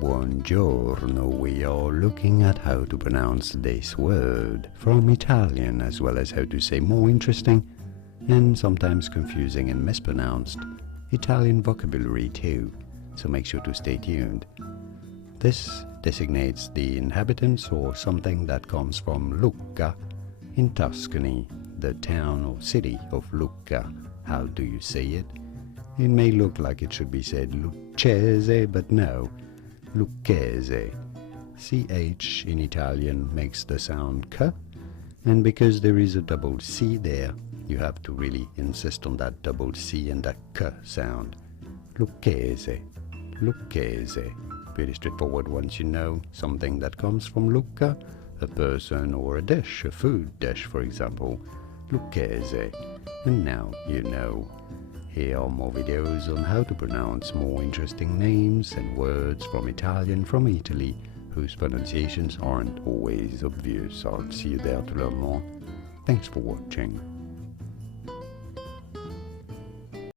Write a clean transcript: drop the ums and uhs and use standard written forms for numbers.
Buongiorno, we are looking at how to pronounce this word from Italian, as well as how to say more interesting and sometimes confusing and mispronounced Italian vocabulary too, so make sure to stay tuned. This designates the inhabitants or something that comes from Lucca in Tuscany, the town or city of Lucca. How do you say it? It may look like it should be said Lucchese, but no, Lucchese. CH in Italian makes the sound K, and because there is a double C there, you have to really insist on that double C and that K sound. Lucchese, Lucchese. Pretty straightforward once you know something that comes from Lucca, a person or a dish, a food dish for example, Lucchese. And now you know. Here are more videos on how to pronounce more interesting names and words from Italian from Italy, whose pronunciations aren't always obvious. I'll see you there to learn more. Thanks for watching.